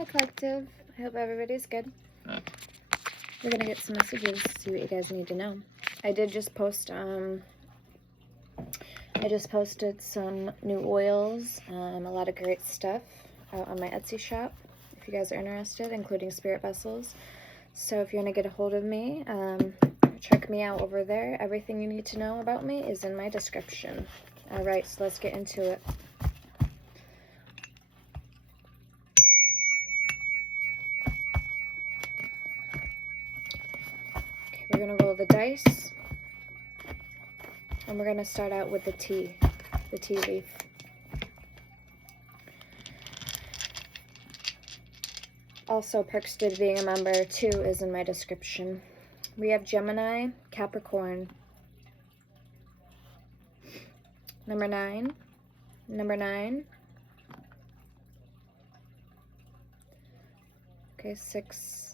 Hi, Collective. I hope everybody's good. We're gonna get some messages, see what you guys need to know. I did just post, I just posted some new oils, a lot of great stuff out on my Etsy shop, if you guys are interested, including spirit vessels. So if you want to get a hold of me, check me out over there. Everything you need to know about me is in my description. All right, so let's get into it. Okay, we're gonna roll the dice, and we're gonna start out with the tea leaf. Also, perks to being a member too is in my description. We have Gemini, Capricorn, number 9, okay, 6,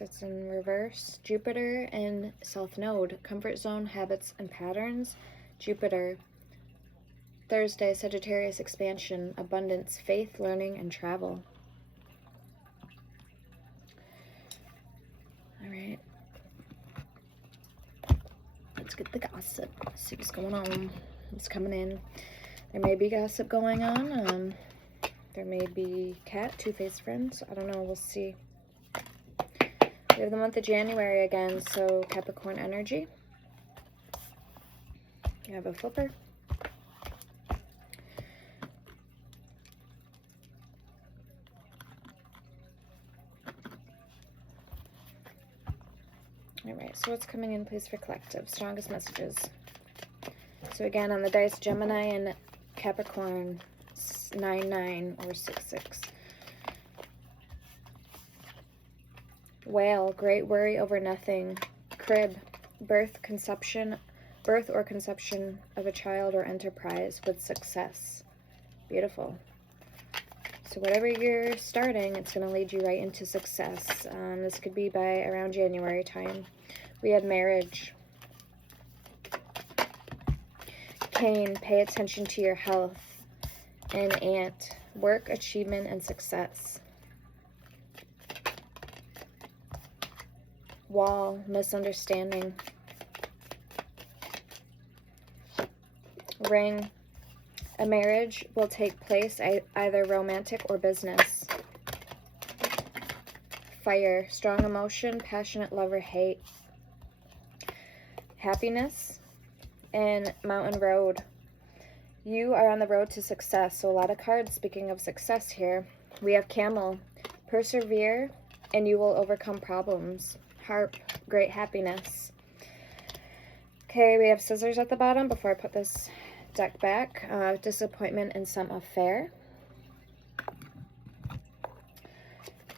it's in reverse, Jupiter and South Node, comfort zone, habits and patterns, Jupiter, Thursday, Sagittarius, expansion, abundance, faith, learning, and travel. All right. Let's get the gossip. See what's going on. What's coming in. There may be gossip going on. There may be cat, two-faced friends. I don't know. We'll see. We have the month of January again, so Capricorn energy. You have a flipper. All right, so what's coming in, please, for collective? Strongest messages. So again, on the dice, Gemini and Capricorn, 9-9 or 6-6. Whale, great worry over nothing. Crib, birth or conception of a child or enterprise with success. Beautiful. So whatever you're starting, it's going to lead you right into success. This could be by around January time. We have marriage. Cain, pay attention to your health. And Ant, work, achievement, and success. Wall, misunderstanding. Ring, a marriage will take place either romantic or business. Fire, strong emotion, passionate love or hate. Happiness, and Mountain Road. You are on the road to success. So a lot of cards speaking of success here. We have Camel, persevere, and you will overcome problems. Harp, great happiness. Okay, we have Scissors at the bottom before I put this deck back. Disappointment and some affair.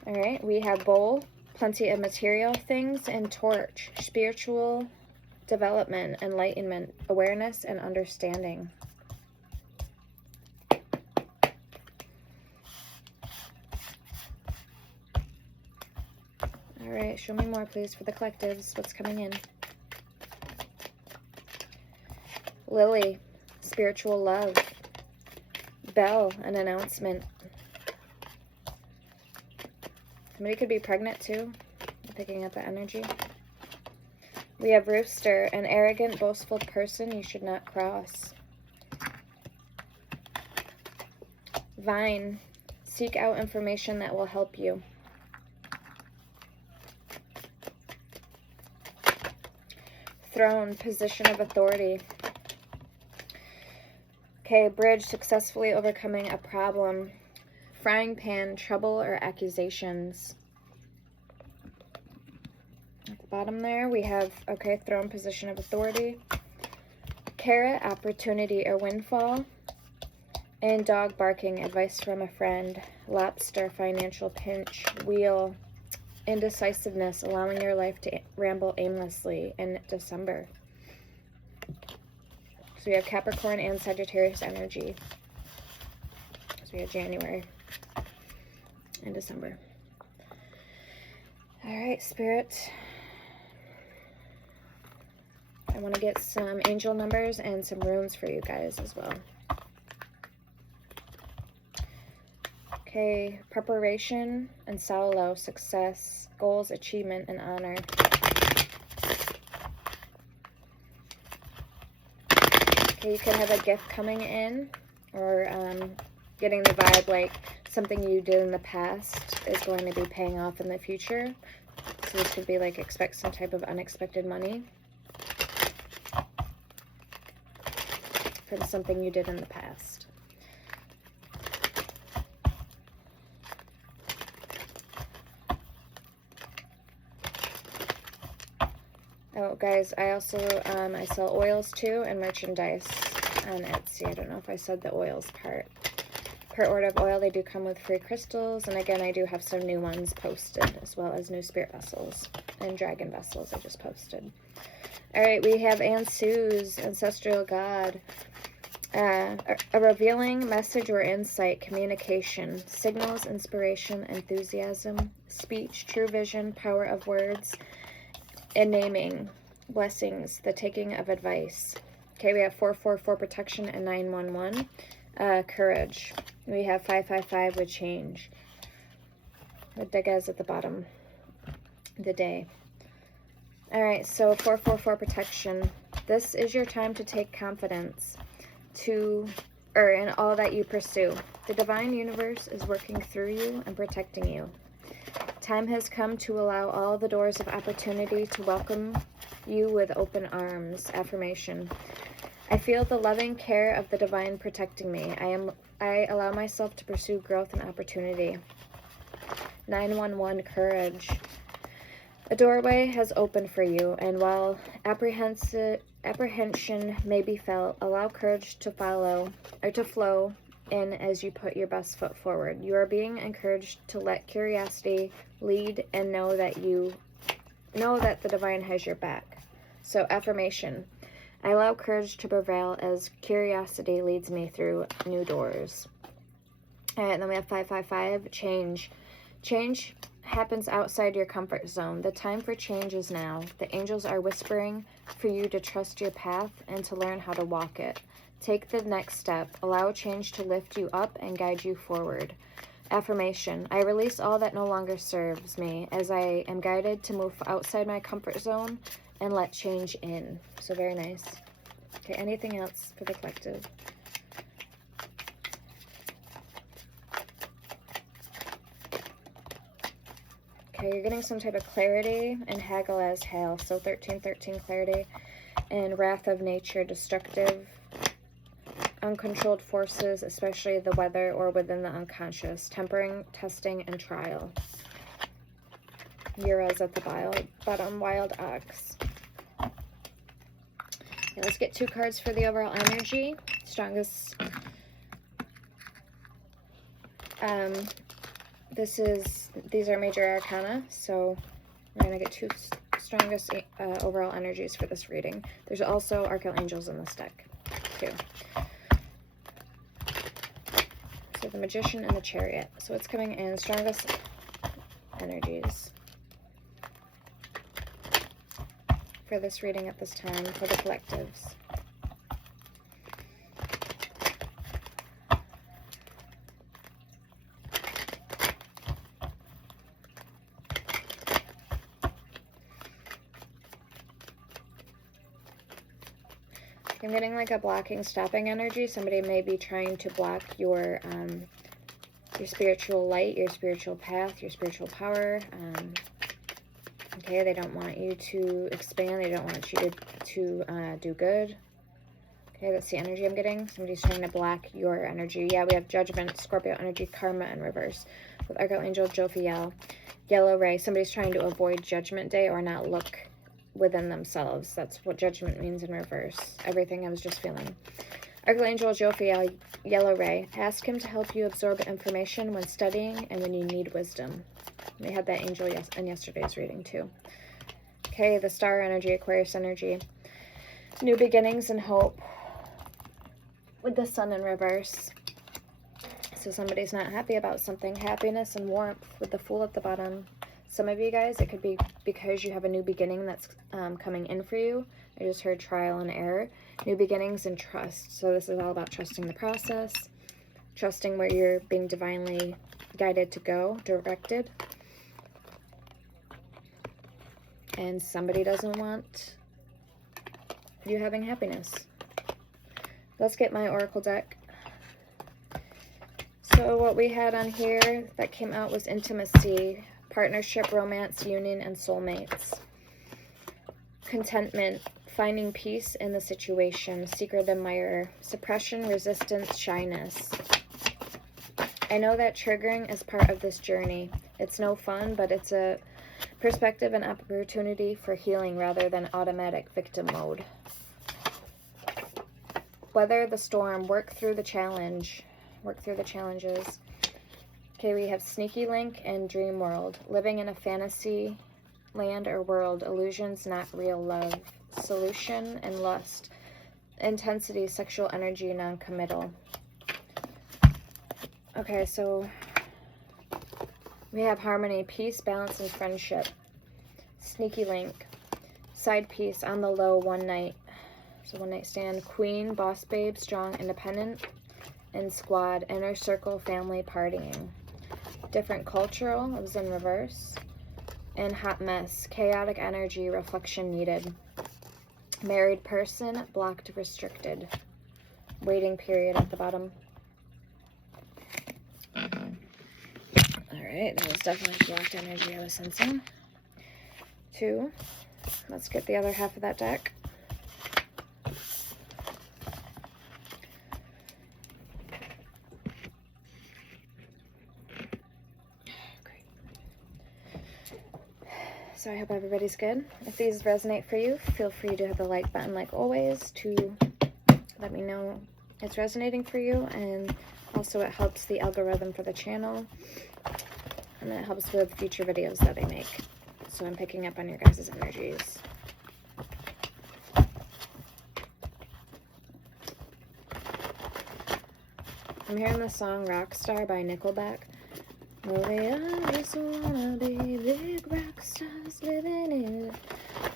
All right, we have Bowl, plenty of material things, and Torch, spiritual development, enlightenment, awareness, and understanding. All right, show me more, please, for the collectives. What's coming in? Lily, spiritual love. Bell, an announcement. Somebody could be pregnant too. I'm picking up the energy. We have Rooster, an arrogant, boastful person you should not cross. Vine, seek out information that will help you. Throne, position of authority. Okay, Bridge, successfully overcoming a problem. Frying pan, trouble or accusations. At the bottom there, we have, okay, Throne, position of authority. Carrot, opportunity or windfall. And Dog barking, advice from a friend. Lobster, financial pinch. Wheel, indecisiveness, allowing your life to ramble aimlessly in December. So we have Capricorn and Sagittarius energy. So we have January and December. All right, Spirit. I want to get some angel numbers and some runes for you guys as well. Okay, preparation and Saulo, success, goals, achievement, and honor. Okay, you could have a gift coming in, or getting the vibe like something you did in the past is going to be paying off in the future. So this could be like expect some type of unexpected money from something you did in the past. Oh, guys, I also, I sell oils too and merchandise on Etsy. I don't know if I said the oils part. Per order of oil, they do come with free crystals. And again, I do have some new ones posted, as well as new spirit vessels and dragon vessels I just posted. All right, we have Ansu's Ancestral God. A revealing message or insight, communication, signals, inspiration, enthusiasm, speech, true vision, power of words, and naming, blessings, the taking of advice. Okay, we have 444 protection and 911 courage. We have 555 with change. With the guys at the bottom of the day. All right, so 444 protection. This is your time to take confidence in all that you pursue. The divine universe is working through you and protecting you. Time has come to allow all the doors of opportunity to welcome you with open arms. Affirmation. I feel the loving care of the divine protecting me. I allow myself to pursue growth and opportunity. 911 courage. A doorway has opened for you, and while apprehension may be felt, allow courage to follow or to flow in as you put your best foot forward. You are being encouraged to let curiosity lead and know that the divine has your back. So affirmation. I allow courage to prevail as curiosity leads me through new doors. All right, then we have 555, change. Change happens outside your comfort zone. The time for change is now. The angels are whispering for you to trust your path and to learn how to walk it. Take the next step. Allow change to lift you up and guide you forward. Affirmation. I release all that no longer serves me as I am guided to move outside my comfort zone and let change in. So very nice. Okay, anything else for the collective? Okay, you're getting some type of clarity and haggle as hail. So 1313 clarity and wrath of nature, destructive, uncontrolled forces, especially the weather or within the unconscious, tempering, testing, and trial. Euros at the bottom, wild ox. Okay, let's get 2 cards for the overall energy. Strongest. These are major arcana, so we're going to get 2 strongest overall energies for this reading. There's also archangels in this deck, too. So the Magician and the Chariot. So it's coming in strongest energies for this reading at this time for the collectives. I'm getting like a blocking, stopping energy. Somebody may be trying to block your spiritual light, your spiritual path, your spiritual power. Okay, they don't want you to expand. They don't want you to do good. Okay, that's the energy I'm getting. Somebody's trying to block your energy. Yeah, we have Judgment, Scorpio energy, Karma in reverse. With Archangel Jophiel, Yellow Ray. Somebody's trying to avoid Judgment Day or not look within themselves. That's what Judgment means in reverse. Everything I was just feeling. Archangel Jophiel, Yellow Ray. Ask him to help you absorb information when studying and when you need wisdom. We had that angel in yesterday's reading too. Okay, the Star energy, Aquarius energy. New beginnings and hope. With the Sun in reverse. So somebody's not happy about something. Happiness and warmth with the Fool at the bottom. Some of you guys, it could be because you have a new beginning that's coming in for you. I just heard trial and error. New beginnings and trust. So this is all about trusting the process. Trusting where you're being divinely guided to go, directed. And somebody doesn't want you having happiness. Let's get my oracle deck. So what we had on here that came out was intimacy, partnership, romance, union, and soulmates. Contentment, finding peace in the situation, secret admirer, suppression, resistance, shyness. I know that triggering is part of this journey. It's no fun, but it's a perspective and opportunity for healing rather than automatic victim mode. Weather the storm, work through the challenge. Work through the challenges. Okay, we have Sneaky Link and Dream World. Living in a fantasy land or world. Illusions, not real love. Solution and lust. Intensity, sexual energy, non-committal. Okay, so we have harmony, peace, balance, and friendship. Sneaky Link. Side piece, on the low, one night. So one night stand. Queen, boss babe, strong, independent. And squad, inner circle, family, partying. Different cultural, it was in reverse. And hot mess, chaotic energy, reflection needed. Married person, blocked, restricted. Waiting period at the bottom. Alright, that was definitely blocked energy I was sensing. 2. Let's get the other half of that deck. So I hope everybody's good. If these resonate for you, feel free to hit the like button like always to let me know it's resonating for you, and also it helps the algorithm for the channel, and it helps with future videos that I make. So I'm picking up on your guys' energies. I'm hearing the song Rockstar by Nickelback. Well, they always wanna be big rock stars living in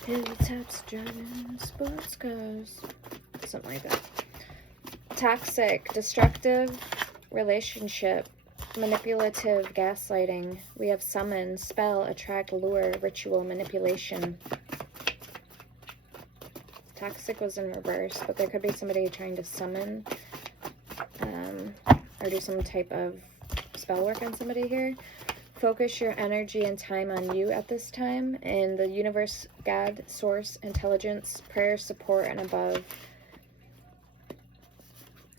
hilltops, driving sports cars. Something like that. Toxic, destructive relationship, manipulative, gaslighting. We have summon, spell, attract, lure, ritual, manipulation. Toxic was in reverse, but there could be somebody trying to summon or do some type of spell work on somebody here. Focus your energy and time on you at this time, and the universe, God, source, intelligence, prayer, support, and above.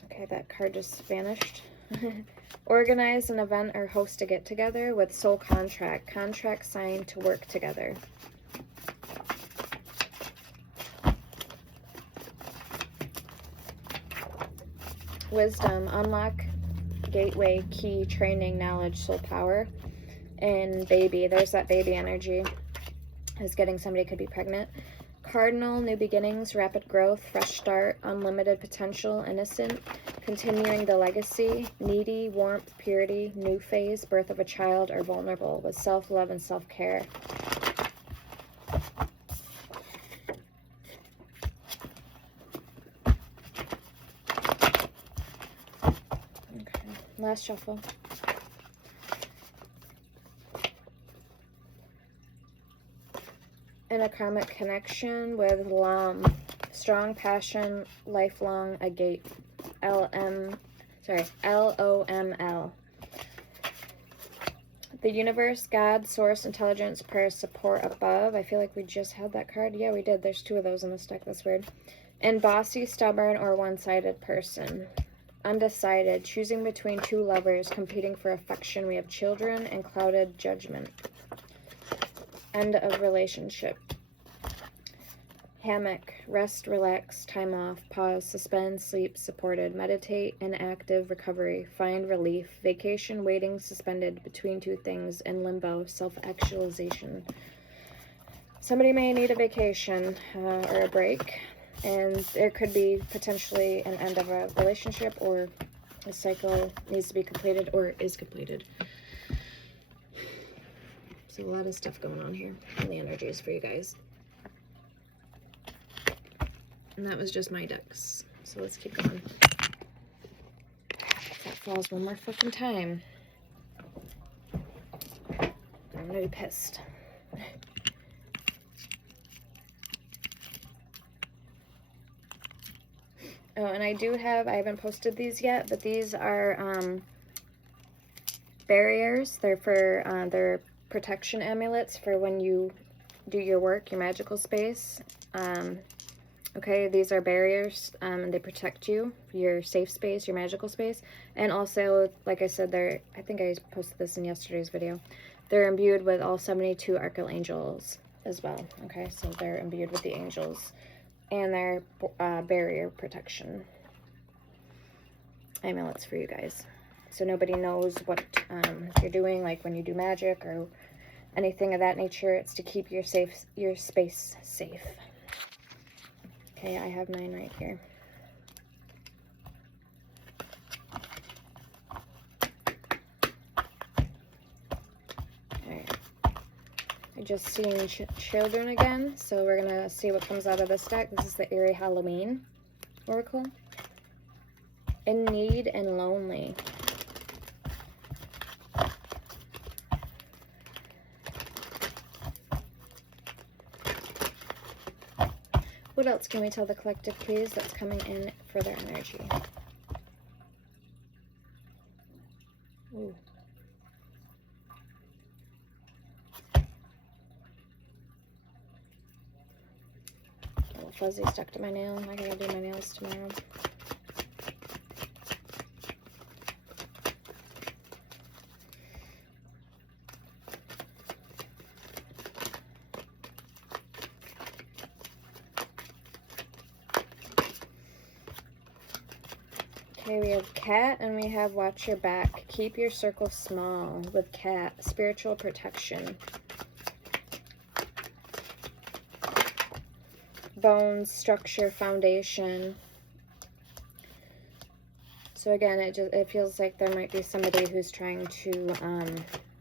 Okay, that card just vanished. Organize an event or host a get-together with soul contract. Contract signed to work together. Wisdom, unlock, gateway, key, training, knowledge, soul power. And baby, there's that baby energy. Is getting somebody could be pregnant. Cardinal, new beginnings, rapid growth, fresh start, unlimited potential, innocent, continuing the legacy, needy, warmth, purity, new phase, birth of a child, or vulnerable, with self-love and self-care. Okay, last shuffle. In a karmic connection with Lam, strong passion, lifelong, a gate. L-O-M-L. The universe, God, source, intelligence, prayer, support, above. I feel like we just had that card. Yeah, we did. There's 2 of those in this deck. That's weird. And bossy, stubborn, or one-sided person. Undecided, choosing between 2 lovers, competing for affection. We have children and clouded judgment. End of relationship. Hammock, rest, relax, time off, pause, suspend, sleep, supported, meditate, inactive, recovery, find relief, vacation, waiting, suspended, between 2 things, in limbo, self-actualization. Somebody may need a vacation or a break, and there could be potentially an end of a relationship, or a cycle needs to be completed or is completed. So a lot of stuff going on here in the energies for you guys. And that was just my decks. So let's keep going. If that falls one more fucking time. I'm gonna be pissed. Oh, and I haven't posted these yet, but these are barriers. They're for, they're protection amulets for when you do your work, your magical space. Okay, these are barriers, and they protect you, your safe space, your magical space. And also, like I said, I think I posted this in yesterday's video, they're imbued with all 72 archangels as well. Okay, so they're imbued with the angels, and they're barrier protection amulets for you guys. So nobody knows what you're doing, like when you do magic or anything of that nature. It's to keep your space safe. Okay, I have mine right here. Alright. I just seen children again, so we're gonna see what comes out of this deck. This is the Eerie Halloween Oracle. In need and lonely. What else can we tell the collective, please, that's coming in for their energy? Ooh. A little fuzzy stuck to my nail. I gotta do my nails tomorrow. Okay, we have Cat and we have Watch Your Back. Keep your circle small with Cat. Spiritual protection. Bones, structure, foundation. So again, it feels like there might be somebody who's trying to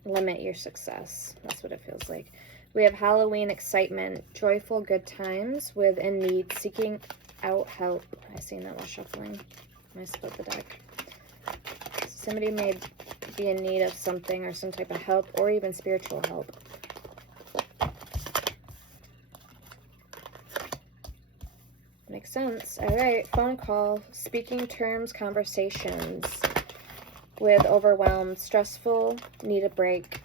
limit your success. That's what it feels like. We have Halloween excitement. Joyful good times with in need. Seeking out help. I seen that while shuffling. I split the deck. Somebody may be in need of something or some type of help or even spiritual help. Makes sense. All right, phone call, speaking terms, conversations with overwhelmed, stressful, need a break.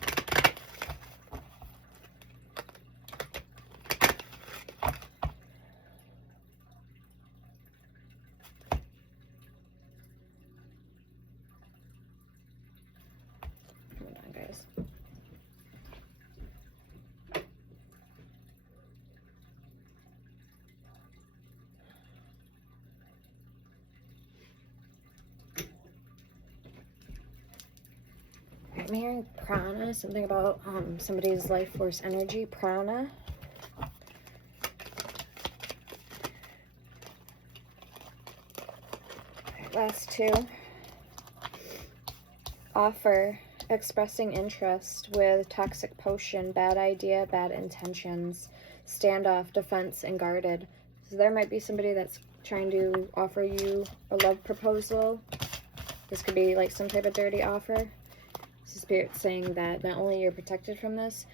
I'm hearing prana, something about somebody's life force energy, prana. Last two. Offer, expressing interest with toxic potion, bad idea, bad intentions, standoff, defense, and guarded. So there might be somebody that's trying to offer you a love proposal. This could be like some type of dirty offer. Spirit saying that not only you're protected from this,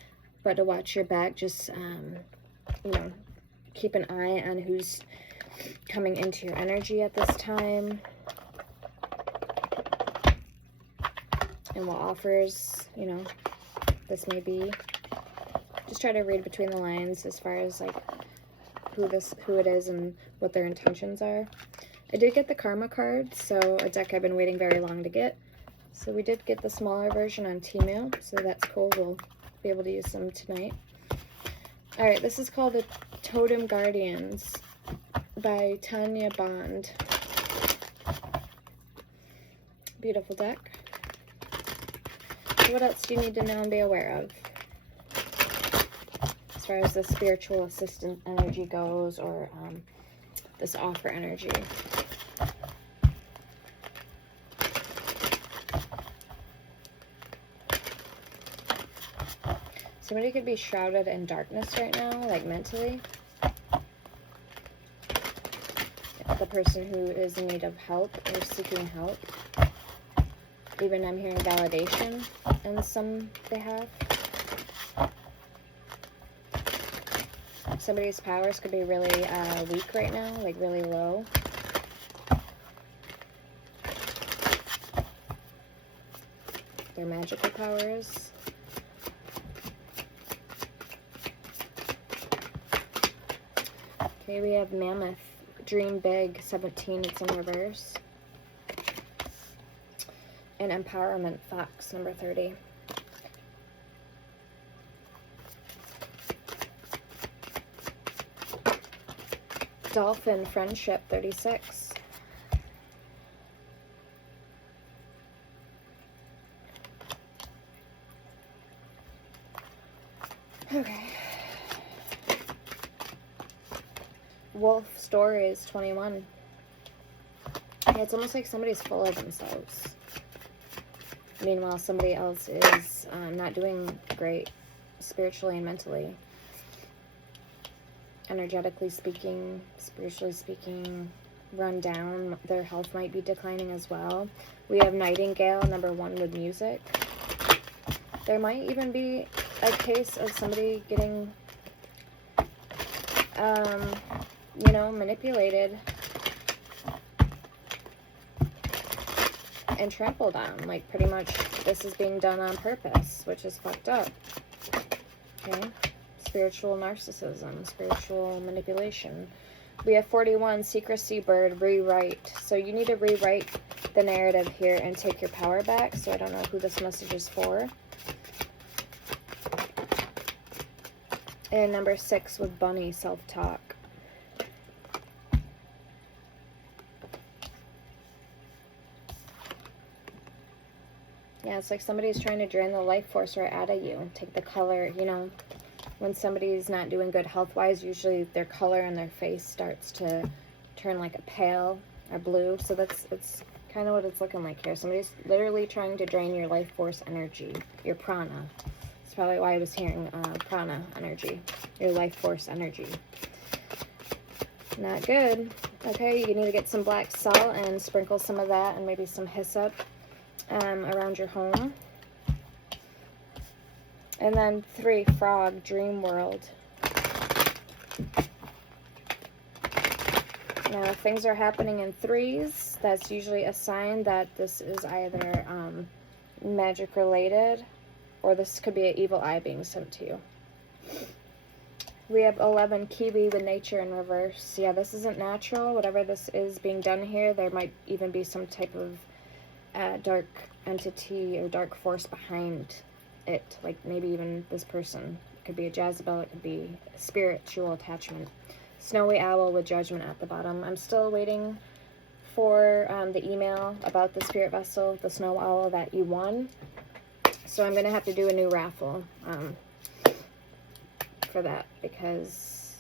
but to watch your back. Just you know, keep an eye on who's coming into your energy at this time and what offers, you know, this may be. Just try to read between the lines as far as like who it is and what their intentions are. I did get the Karma card, so a deck I've been waiting very long to get. So we did get the smaller version on Temu, so that's cool. We'll be able to use them tonight. All right, this is called the Totem Guardians by Tanya Bond. Beautiful deck. So what else do you need to know and be aware of as far as the spiritual assistant energy goes, or this offer energy? Somebody could be shrouded in darkness right now, like mentally. The person who is in need of help or seeking help. Even I'm hearing validation in some behalf. Somebody's powers could be really weak right now, like really low. Their magical powers. Okay, we have Mammoth, Dream Big, 17, it's in reverse. And Empowerment, Fox, number 30. Dolphin, Friendship, 36. Okay. Wolf, Stories, 21. Yeah, it's almost like somebody's full of themselves. Meanwhile, somebody else is not doing great spiritually and mentally. Energetically speaking, spiritually speaking, run down. Their health might be declining as well. We have Nightingale, number 1, with music. There might even be a case of somebody getting, you know, manipulated and trampled on. Like, pretty much this is being done on purpose, which is fucked up. Okay? Spiritual narcissism, spiritual manipulation. We have 41, Secrecy Bird, Rewrite. So you need to rewrite the narrative here and take your power back. So I don't know who this message is for. And number 6 with Bunny, Self-Talk. Yeah, it's like somebody's trying to drain the life force right out of you. Take the color, you know. When somebody's not doing good health-wise, usually their color in their face starts to turn like a pale or blue. So that's kind of what it's looking like here. Somebody's literally trying to drain your life force energy, your prana. That's probably why I was hearing prana energy, your life force energy. Not good. Okay, you need to get some black salt and sprinkle some of that and maybe some hyssop around your home. And then 3, Frog, Dream World. Now, if things are happening in 3s, that's usually a sign that this is either magic related, or this could be an evil eye being sent to you. We have 11, Kiwi, with Nature in reverse. Yeah, this isn't natural. Whatever this is being done here, there might even be some type of dark entity or dark force behind it, like maybe even this person. It could be a Jezebel, it could be a spiritual attachment. Snowy Owl with Judgment at the bottom. I'm still waiting for the email about the spirit vessel, the Snow Owl that you won. So I'm going to have to do a new raffle for that, because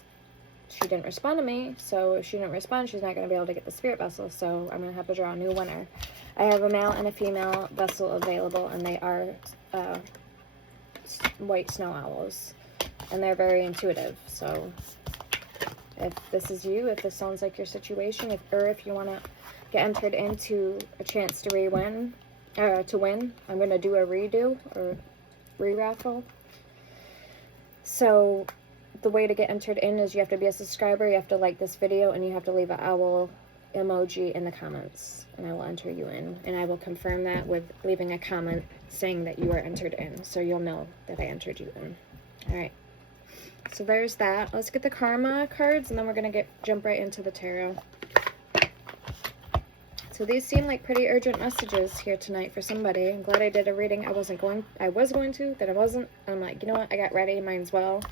she didn't respond to me. So if she didn't respond, she's not going to be able to get the spirit vessel. So I'm going to have to draw a new winner. I have a male and a female vessel available, and they are white snow owls, and they're very intuitive. So if this is you, if this sounds like your situation, or if you want to get entered into a chance to win, I'm going to do a redo or re-raffle. So the way to get entered in is you have to be a subscriber, you have to like this video, and you have to leave an owl emoji in the comments, and I will enter you in, and I will confirm that with leaving a comment saying that you are entered in, so you'll know that I entered you in. All right, so there's that. Let's get the karma cards, and then we're gonna jump right into the tarot. So these seem like pretty urgent messages here tonight for somebody. I'm glad I did a reading. I was going to, then I wasn't. I'm like, you know what, I got ready, might as well.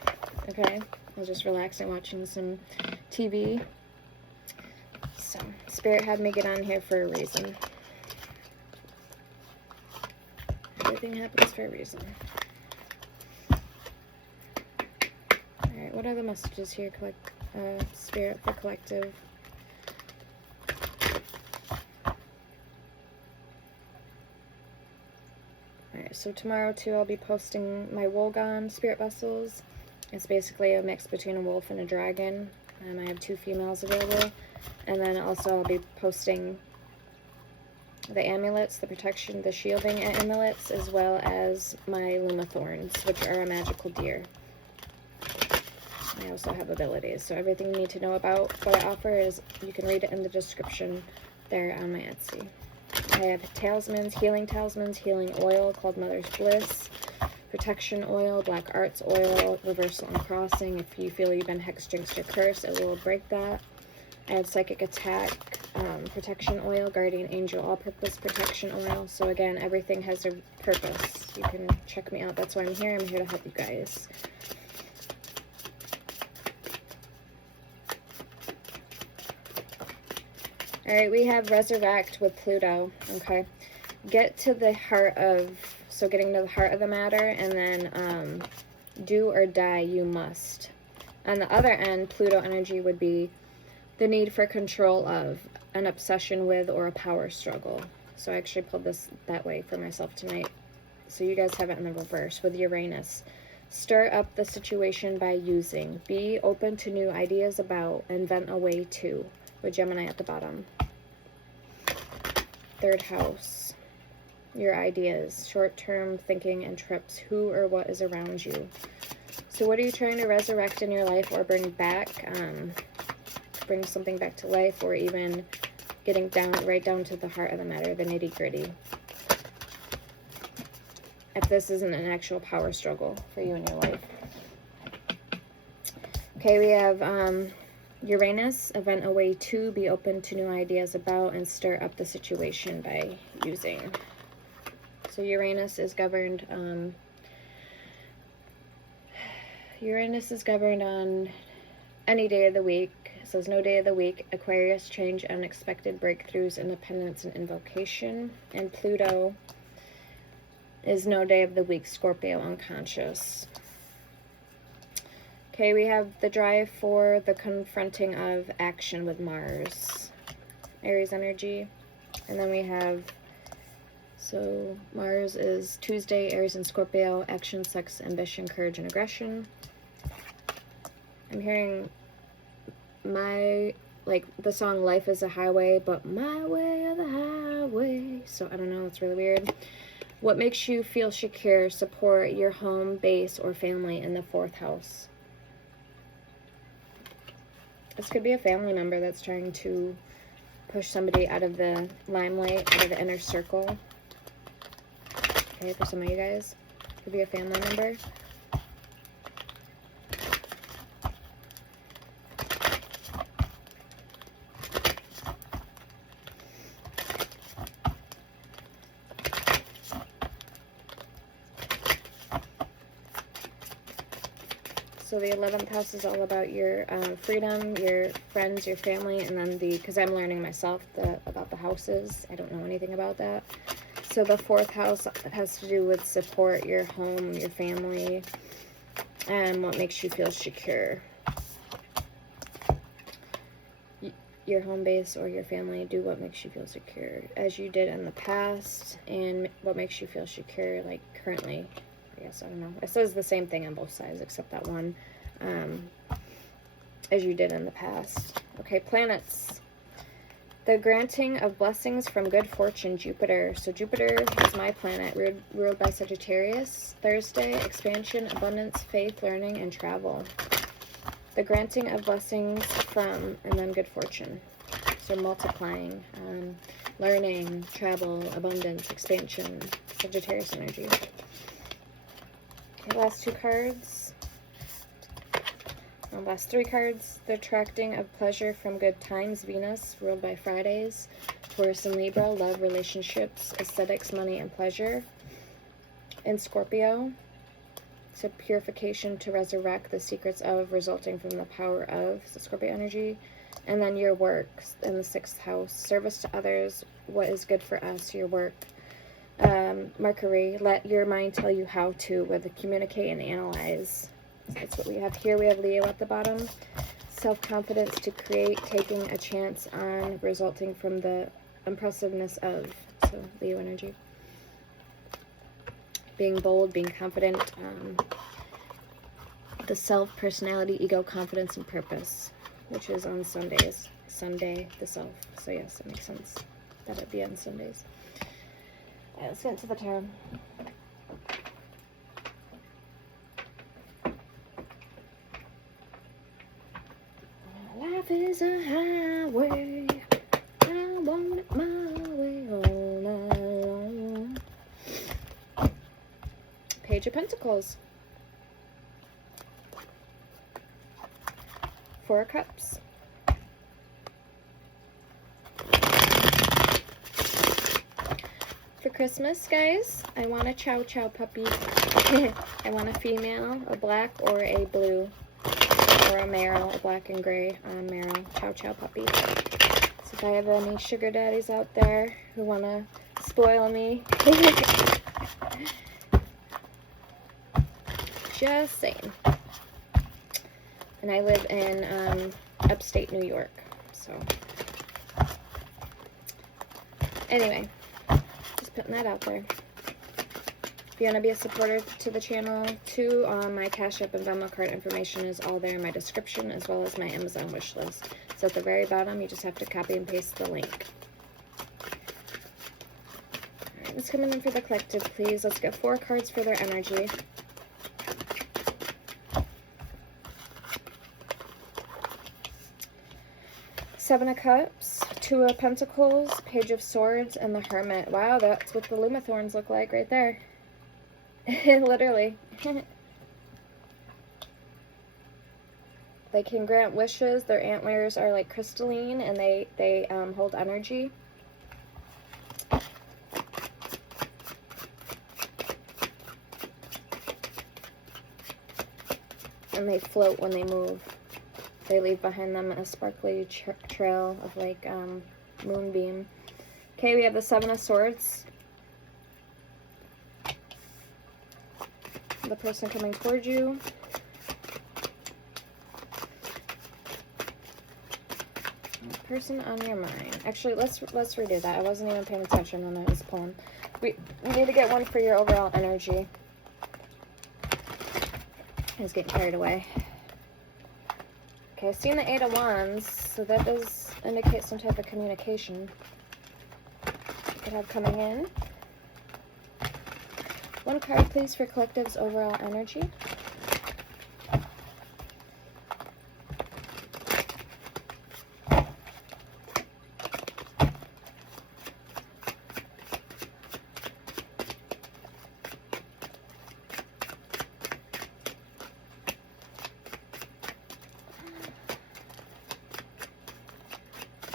Okay, I was just relaxing, watching some TV. So, Spirit had me get on here for a reason. Everything happens for a reason. Alright, what are the messages here, Spirit, for collective? Alright, so tomorrow too I'll be posting my Wolgon Spirit Vessels. It's basically a mix between a wolf and a dragon. And I have 2 females available. And then also I'll be posting the amulets, the protection, the shielding amulets, as well as my Luma Thorns, which are a magical deer. I also have abilities. So everything you need to know about what I offer is, you can read it in the description there on my Etsy. I have talismans, healing oil called Mother's Bliss, protection oil, black arts oil, reversal and crossing. If you feel you've been hex, jinxed, or cursed, it will break that. I have psychic attack, protection oil, guardian angel, all-purpose protection oil. So again, everything has a purpose. You can check me out. That's why I'm here. I'm here to help you guys. All right, we have Resurrect with Pluto. Okay, get to the heart of, so getting to the heart of the matter, and then do or die you must. On the other end, Pluto energy would be the need for control of, an obsession with, or a power struggle. So I actually pulled this that way for myself tonight. So you guys have it in the reverse with Uranus. Stir up the situation by using. Be open to new ideas about, invent a way to, with Gemini at the bottom. Third house. Your ideas, short-term thinking and trips. Who or what is around you? So what are you trying to resurrect in your life or bring back? Bring something back to life, or even getting right down to the heart of the matter, the nitty-gritty. If this isn't an actual power struggle for you in your life. Okay, we have Uranus, invent a way to, be open to new ideas about, and stir up the situation by using. So Uranus is governed on any day of the week. It says no day of the week. Aquarius, change, unexpected breakthroughs, independence, and invocation. And Pluto is no day of the week. Scorpio, unconscious. Okay, we have the drive for the confronting of action with Mars. Aries energy. And then we have, so Mars is Tuesday, Aries and Scorpio, action, sex, ambition, courage, and aggression. I'm hearing the song Life is a Highway, but my way or the highway. So I don't know, it's really weird. What makes you feel secure? Support your home, base, or family in the fourth house. This could be a family member that's trying to push somebody out of the limelight, out of the inner circle. Okay, for some of you guys, could be a family member. So the 11th house is all about your freedom, your friends, your family, and then because I'm learning myself about the houses. I don't know anything about that. So the fourth house has to do with support, your home, your family, and what makes you feel secure. Your home base or your family, do what makes you feel secure, as you did in the past, and what makes you feel secure, like currently. I guess, I don't know. It says the same thing on both sides except that one, as you did in the past. Okay, planets. The granting of blessings from good fortune, Jupiter. So Jupiter is my planet, ruled by Sagittarius. Thursday, expansion, abundance, faith, learning, and travel. The granting of blessings from, and then good fortune. So multiplying, learning, travel, abundance, expansion, Sagittarius energy. Okay, last two cards. Last three cards. The attracting of pleasure from good times, Venus, ruled by Fridays. Taurus and Libra, love, relationships, aesthetics, money, and pleasure. And Scorpio, so purification to resurrect the secrets of, resulting from the power of, so Scorpio energy. And then your work in the 6th house. Service to others, what is good for us, your work. Mercury, let your mind tell you how to, with the communicate and analyze. That's what we have here. We have Leo at the bottom. Self-confidence to create, taking a chance on, resulting from the impressiveness of, so Leo energy. Being bold, being confident, the self, personality, ego, confidence, and purpose, which is on Sundays. Sunday, the self. So yes, that makes sense. That would be on Sundays. All right, let's get into the tarot. is a highway. I want it my way all night long. Page of Pentacles. 4 of Cups. For Christmas, guys, I want a Chow Chow puppy. I want a female, a black or a blue, or a male, a black and gray male Chow Chow puppy. So if I have any sugar daddies out there who want to spoil me, just saying. And I live in upstate New York, so anyway, just putting that out there. If you want to be a supporter to the channel too, my Cash App and Venmo card information is all there in my description, as well as my Amazon wish list. So at the very bottom, you just have to copy and paste the link. Alright, let's come in for the collective, please. Let's get 4 cards for their energy. Seven of Cups, 2 of Pentacles, Page of Swords, and the Hermit. Wow, that's what the Lumathorns look like right there. Literally. They can grant wishes. Their antlers are like crystalline, and they hold energy. And they float when they move. They leave behind them a sparkly trail of like moonbeam. Okay, we have the 7 of Swords. The person coming towards you. The person on your mind. Actually, let's redo that. I wasn't even paying attention when I was pulling. We need to get one for your overall energy. I was getting carried away. Okay, I've seen the 8 of Wands, so that does indicate some type of communication you could have coming in. 1 card, please, for collective's overall energy.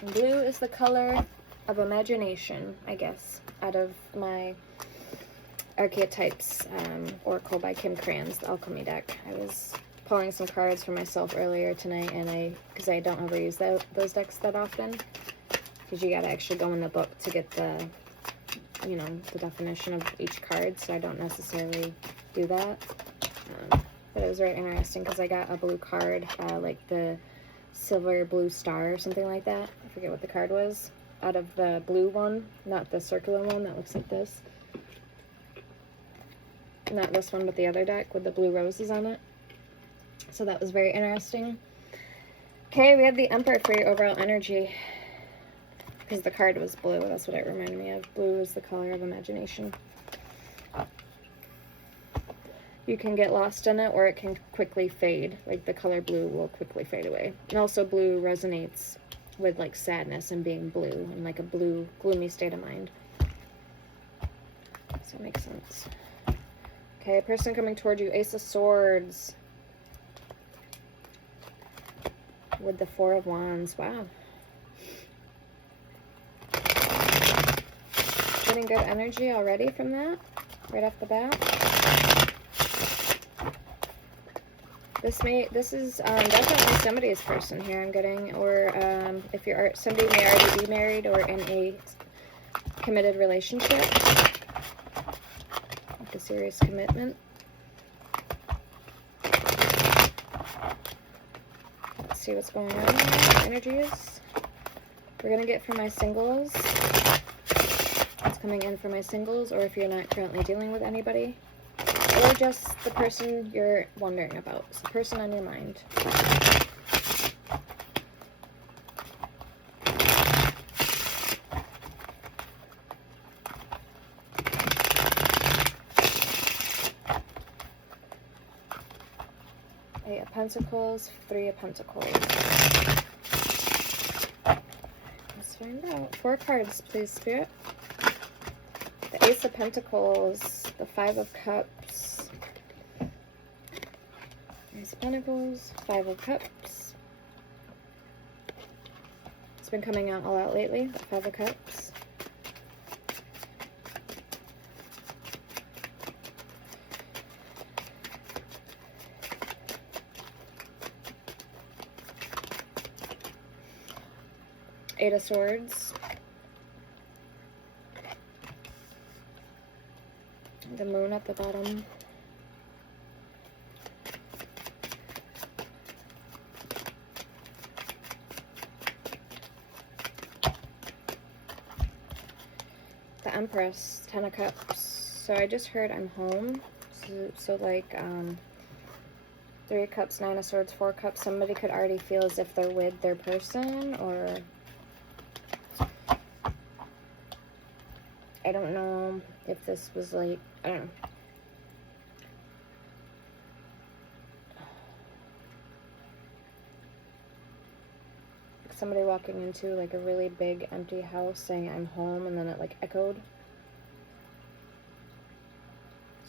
And blue is the color of imagination, I guess, out of my Archetypes Oracle by Kim Kranz, the Alchemy deck. I was pulling some cards for myself earlier tonight, and because I don't ever use those decks that often, because you gotta actually go in the book to get the, you know, the definition of each card, so I don't necessarily do that. But it was very interesting because I got a blue card, like the Silver Blue Star or something like that. I forget what the card was. Out of the blue one, not the circular one that looks like this. Not this one, but the other deck with the blue roses on it. So that was very interesting. Okay, we have the Emperor for your overall energy. Because the card was blue, that's what it reminded me of. Blue is the color of imagination. You can get lost in it, or it can quickly fade. Like the color blue will quickly fade away. And also blue resonates with like sadness and being blue, and like a blue, gloomy state of mind. Does that make sense? Okay, person coming towards you, Ace of Swords. With the 4 of Wands, wow. Getting good energy already from that, right off the bat. This is definitely somebody's person here I'm getting, or if somebody may already be married or in a committed relationship. A serious commitment. Let's see what's going on here. What energy is. We're going to get for my singles. It's coming in for my singles, or if you're not currently dealing with anybody. Or just the person you're wondering about. It's the person on your mind. Eight of Pentacles, 3 of Pentacles. find out. 4 cards, please, Spirit. The Ace of Pentacles, the 5 of Cups, Ace of Pentacles, 5 of Cups. It's been coming out a lot lately, the 5 of Cups. Eight of Swords. The Moon at the bottom. The Empress, 10 of Cups. So I just heard I'm home. So like, 3 of Cups, 9 of Swords, 4 of Cups. Somebody could already feel as if they're with their person, or I don't know if this was like, I don't know. Somebody walking into like a really big empty house saying I'm home, and then it like echoed.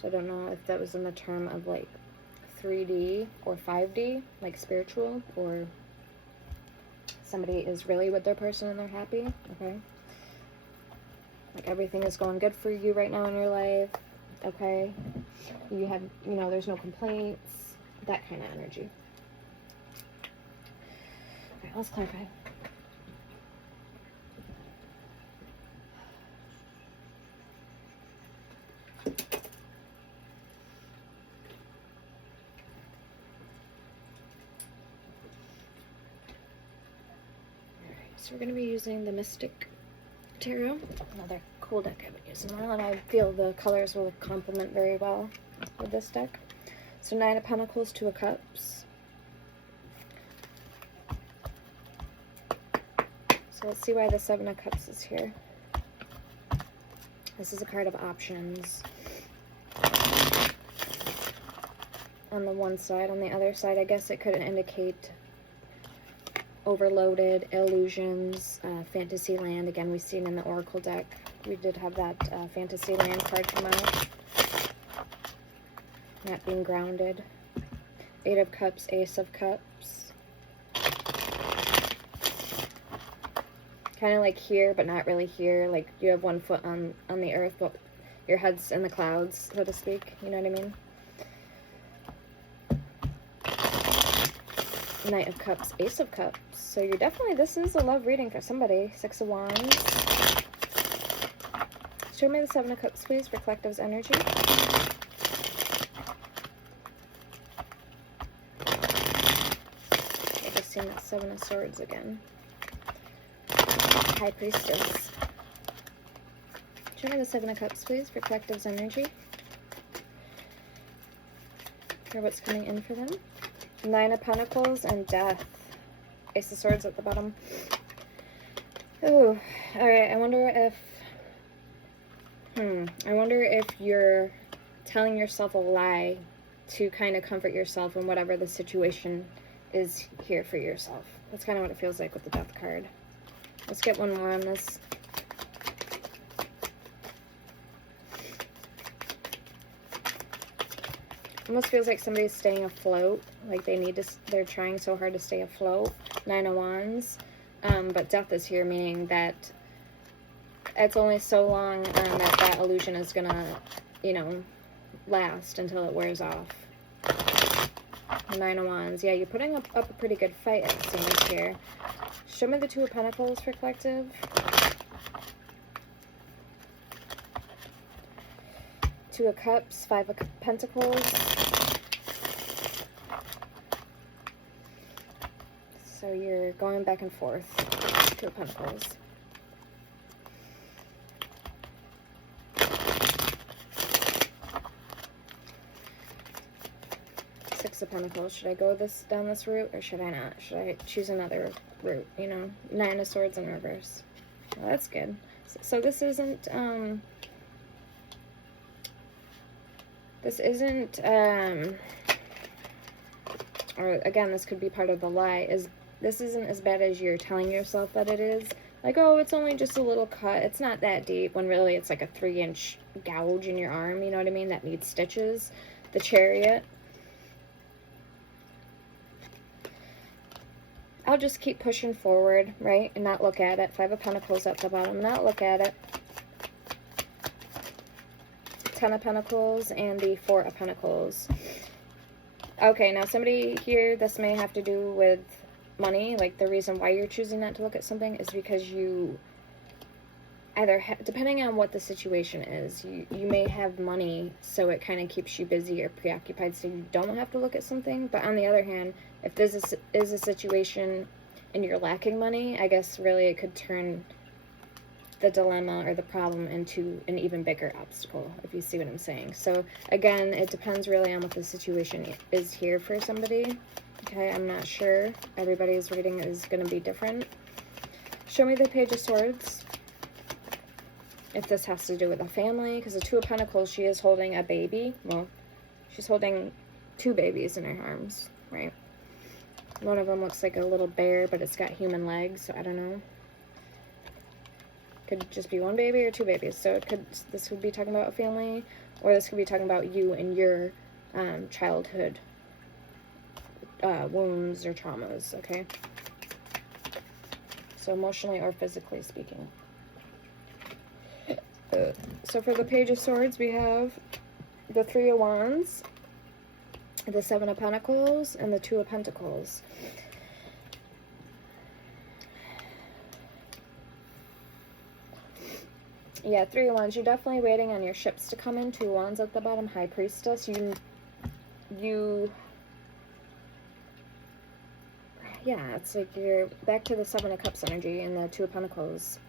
So I don't know if that was in the term of like 3D or 5D, like spiritual, or somebody is really with their person and they're happy. Okay. Like everything is going good for you right now in your life. Okay. You have, you know, there's no complaints. That kind of energy. Okay, let's clarify. So we're going to be using the Mystic Tarot, another cool deck I've been using a while, and I feel the colors will complement very well with this deck. So 9 of Pentacles, 2 of Cups. So let's see why the 7 of Cups is here. This is a card of options. On the one side, on the other side, I guess it could indicate overloaded, illusions, Fantasyland. Again, we've seen in the Oracle deck, we did have that Fantasyland card come out. Not being grounded. 8 of Cups, Ace of Cups. Kind of like here, but not really here. Like you have one foot on the earth, but your head's in the clouds, so to speak. You know what I mean? Knight of Cups, Ace of Cups. So you're definitely, this is a love reading for somebody. 6 of Wands. Show me the 7 of Cups, please, for Collective's energy. I just seen that 7 of Swords again. High Priestess. Show me the 7 of Cups, please, for Collective's energy. For what's coming in for them. 9 of Pentacles and Death. Ace of Swords at the bottom. Ooh, alright, I wonder if you're telling yourself a lie to kind of comfort yourself in whatever the situation is here for yourself. That's kind of what it feels like with the Death card. Let's get one more on this. Almost feels like somebody's staying afloat, like they're trying so hard to stay afloat. 9 of Wands, but Death is here, meaning that it's only so long that illusion is gonna, you know, last until it wears off. 9 of Wands, yeah, you're putting up a pretty good fight, it seems here. Show me the 2 of Pentacles for Collective. Two of Cups, 5 of Pentacles. So you're going back and forth. 2 of Pentacles. Six of Pentacles. Should I go down this route, or should I not? Should I choose another route? You know, 9 of Swords in reverse. Well, that's good. So this isn't or again, this could be part of the lie, is this isn't as bad as you're telling yourself that it is. Like, oh, it's only just a little cut. It's not that deep, when really it's like a 3-inch gouge in your arm, you know what I mean? That needs stitches. The Chariot. I'll just keep pushing forward, right? And not look at it. 5 of Pentacles at the bottom. Not look at it. 10 of Pentacles and the 4 of Pentacles. Okay, now somebody here, this may have to do with money. Like, the reason why you're choosing not to look at something is because you either, depending on what the situation is, you may have money, so it kind of keeps you busy or preoccupied, so you don't have to look at something. But on the other hand, if this is a situation and you're lacking money, I guess really it could turn the dilemma or the problem into an even bigger obstacle, if you see what I'm saying. So again, it depends really on what the situation is here for somebody. Okay, I'm not sure. Everybody's reading is going to be different. Show me the Page of Swords. If this has to do with a family, because the 2 of Pentacles, she is holding a baby. Well, she's holding 2 babies in her arms, right? One of them looks like a little bear, but it's got human legs, so I don't know. Could just be 1 baby or 2 babies. So this could be talking about a family, or this could be talking about you and your childhood wounds or traumas, okay? So emotionally or physically speaking. So for the Page of Swords, we have the 3 of Wands, the 7 of Pentacles, and the 2 of Pentacles. Yeah, 3 of Wands. You're definitely waiting on your ships to come in. 2 of Wands at the bottom. High Priestess. Yeah, it's like you're back to the 7 of Cups energy and the 2 of Pentacles.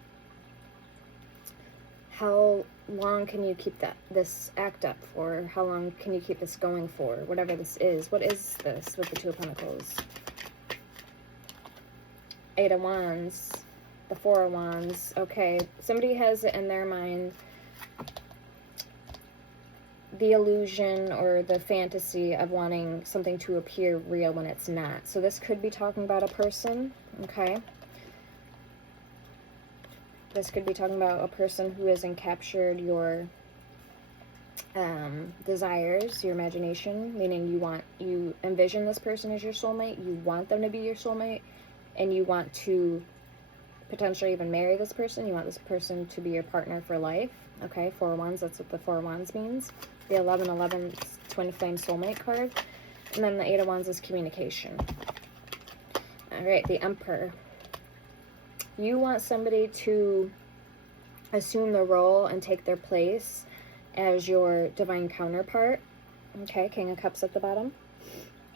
How long can you keep this act up for? How long can you keep this going for? Whatever this is. What is this with the 2 of Pentacles? 8 of Wands. The 4 of Wands. Okay, somebody has it in their mind, the illusion or the fantasy of wanting something to appear real when it's not. So this could be talking about a person, okay? This could be talking about a person who has encaptured your desires, your imagination, meaning you envision this person as your soulmate, you want them to be your soulmate, and you want to potentially even marry this person. You want this person to be your partner for life. Okay, 4 of Wands, that's what the 4 of Wands means. The 11/11 Twin Flame Soulmate card. And then the 8 of Wands is communication. Alright, the Emperor. You want somebody to assume the role and take their place as your divine counterpart. Okay, King of Cups at the bottom.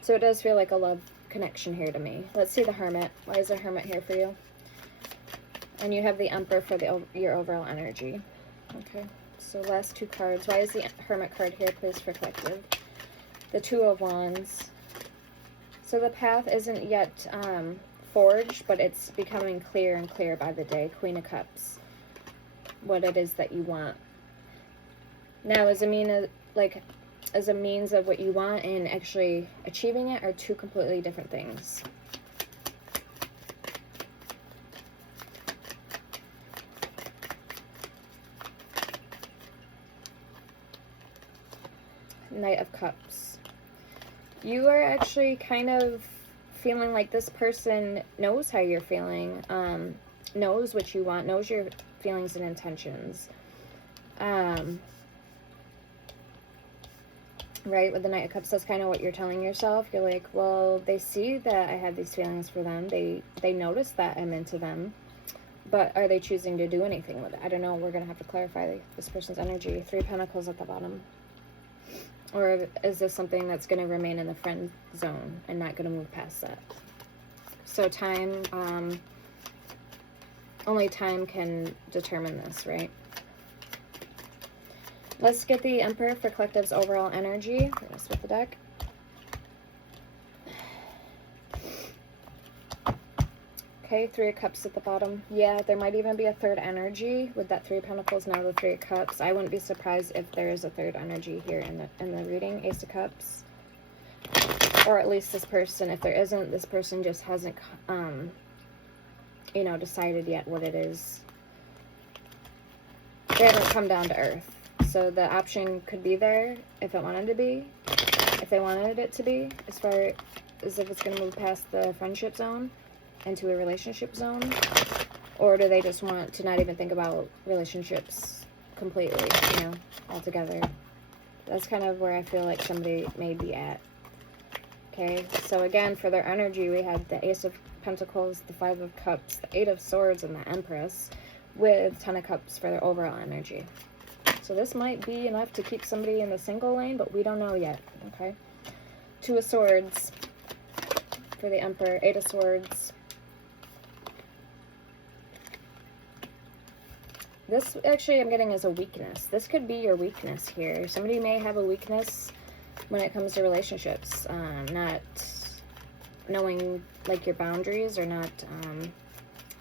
So it does feel like a love connection here to me. Let's see the Hermit. Why is the Hermit here for you? And you have the Emperor for your overall energy. Okay, so last 2 cards. Why is the Hermit card here, please, for collective? The 2 of Wands. So the path isn't yet forged, but it's becoming clearer and clearer by the day. Queen of Cups. What it is that you want. Now, as a means of what you want and actually achieving it are 2 completely different things. Knight of Cups. You are actually kind of feeling like this person knows how you're feeling, knows what you want, knows your feelings and intentions. Right, with the Knight of Cups, that's kind of what you're telling yourself. You're like, well, they see that I have these feelings for them. They notice that I'm into them. But are they choosing to do anything with it? I don't know. We're going to have to clarify this person's energy. 3 of Pentacles at the bottom. Or is this something that's going to remain in the friend zone and not going to move past that? So time, only time can determine this, right? Let's get the Emperor for collective's overall energy. Let's with the deck. Okay, 3 of Cups at the bottom. Yeah, there might even be a third energy with that 3 of Pentacles, now the 3 of Cups. I wouldn't be surprised if there is a third energy here in the reading. Ace of Cups. Or at least this person. If there isn't, this person just hasn't you know, decided yet what it is. They haven't come down to earth. So the option could be there if it wanted to be, if they wanted it to be, as far as if it's going to move past the friendship zone into a relationship zone. Or do they just want to not even think about relationships completely, you know, altogether? That's kind of where I feel like somebody may be at. Okay, so again, for their energy, we had the Ace of Pentacles, the Five of Cups, the Eight of Swords, and the Empress, with Ten of Cups for their overall energy. So this might be enough to keep somebody in the single lane, but we don't know yet, okay? Two of Swords for the Emperor, Eight of Swords. This, actually, I'm getting as a weakness. This could be your weakness here. Somebody may have a weakness when it comes to relationships, not knowing, like, your boundaries, or not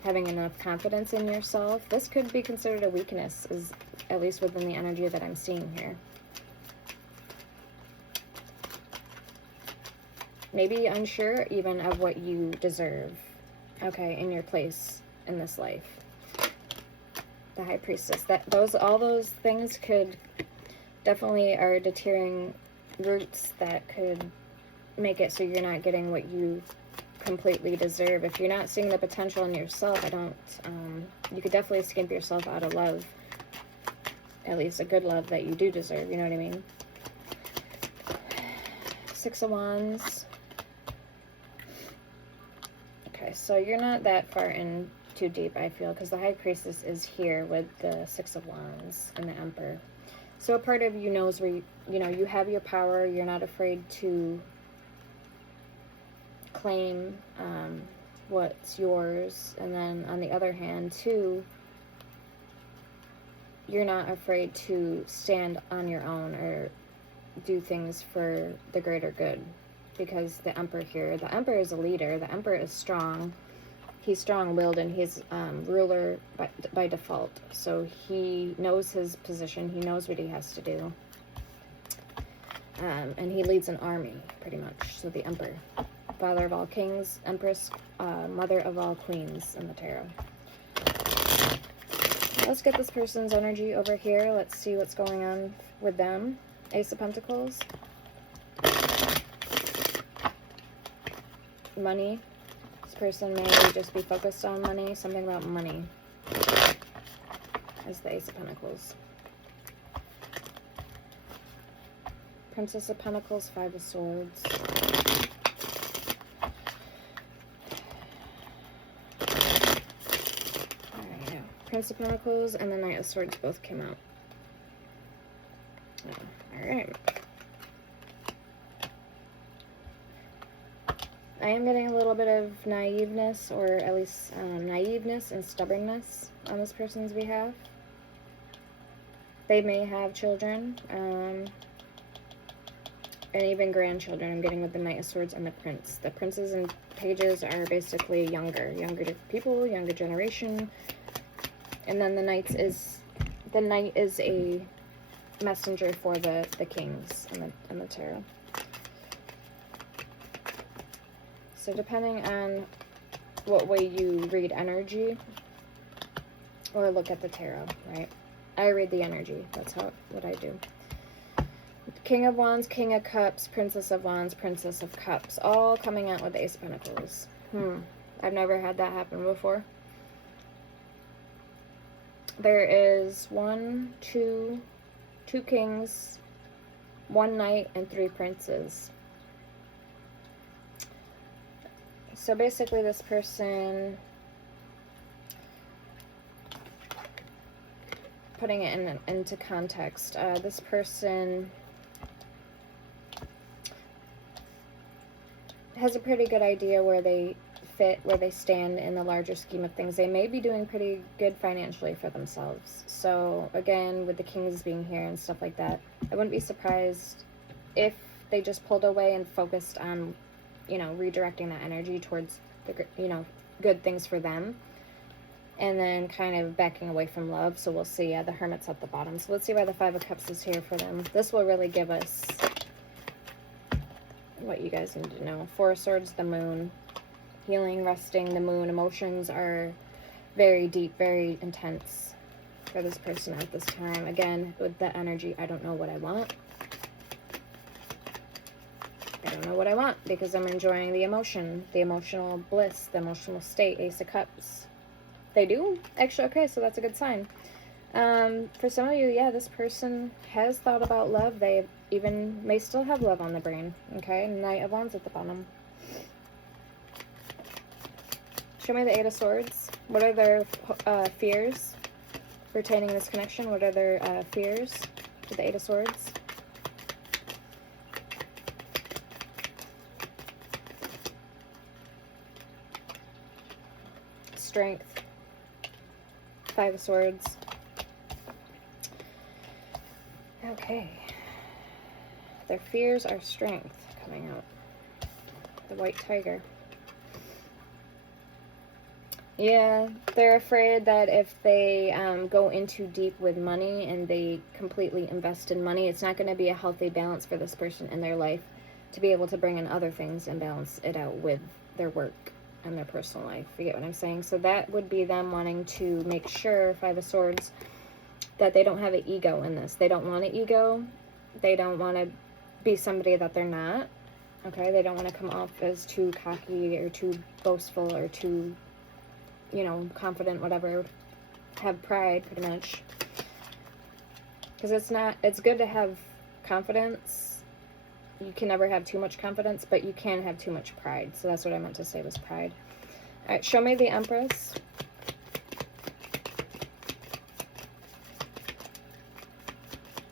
having enough confidence in yourself. This could be considered a weakness, is at least within the energy that I'm seeing here. Maybe unsure even of what you deserve, okay, in your place in this life. The High Priestess. All those things could definitely are deterring roots that could make it so you're not getting what you completely deserve. If you're not seeing the potential in yourself, you could definitely skimp yourself out of love, at least a good love that you do deserve, you know what I mean? Six of Wands. Okay, so you're not that far in too deep, I feel, because the High Priestess is here with the Six of Wands and the Emperor. So a part of you knows where you have your power. You're not afraid to claim what's yours. And then on the other hand, too, you're not afraid to stand on your own or do things for the greater good. Because the Emperor here, the Emperor is a leader. The Emperor is strong. He's strong-willed, and he's ruler by default. So he knows his position. He knows what he has to do. And he leads an army, pretty much. So the Emperor. Father of all kings, Empress, mother of all queens in the tarot. Let's get this person's energy over here. Let's see what's going on with them. Ace of Pentacles. Money. This person may just be focused on money. Something about money is the Ace of Pentacles. Princess of Pentacles, Five of Swords. Alright, yeah. Prince of Pentacles and the Knight of Swords both came out. Alright. I am getting a little bit of naiveness, or at least naiveness and stubbornness on this person's behalf. They may have children, and even grandchildren. I'm getting with the Knight of Swords and the Prince. The Princes and Pages are basically younger people, younger generation. And then the Knight is a messenger for the Kings in the tarot. So depending on what way you read energy or look at the tarot, right? I read the energy. That's what I do. King of Wands, King of Cups, Princess of Wands, Princess of Cups. All coming out with the Ace of Pentacles. I've never had that happen before. There is two kings, one knight, and three princes. So basically this person, putting it into context, this person has a pretty good idea where they fit, where they stand in the larger scheme of things. They may be doing pretty good financially for themselves. So again, with the kings being here and stuff like that, I wouldn't be surprised if they just pulled away and focused on, redirecting that energy towards the, good things for them, and then kind of backing away from love. So we'll see. The Hermit's at the bottom. So let's see why the Five of Cups is here for them. This will really give us what you guys need to know. Four of Swords, the Moon, healing, resting, the moon. Emotions are very deep, very intense for this person at this time. Again, with the energy, I don't know what I want. I don't know what I want because I'm enjoying the emotion, the emotional bliss, the emotional state. Ace of Cups. They do? Actually, okay, so that's a good sign. For some of you, yeah, this person has thought about love. They even may still have love on the brain. Okay, Knight of Wands at the bottom. Show me the Eight of Swords. What are their fears pertaining this connection? What are their fears with the Eight of Swords? Strength. Five of Swords. Okay. Their fears are strength coming out. The White Tiger. Yeah, they're afraid that if they go in too deep with money and they completely invest in money, it's not going to be a healthy balance for this person in their life to be able to bring in other things and balance it out with their work and their personal life. You get what I'm saying? So that would be them wanting to make sure, Five of Swords, that they don't have an ego in this. They don't want an ego. They don't want to be somebody that they're not. Okay? They don't want to come off as too cocky or too boastful or too, you know, confident, whatever. Have pride, pretty much. Because it's good to have confidence. You can never have too much confidence, but you can have too much pride. So that's what I meant to say was pride. All right, show me the Empress.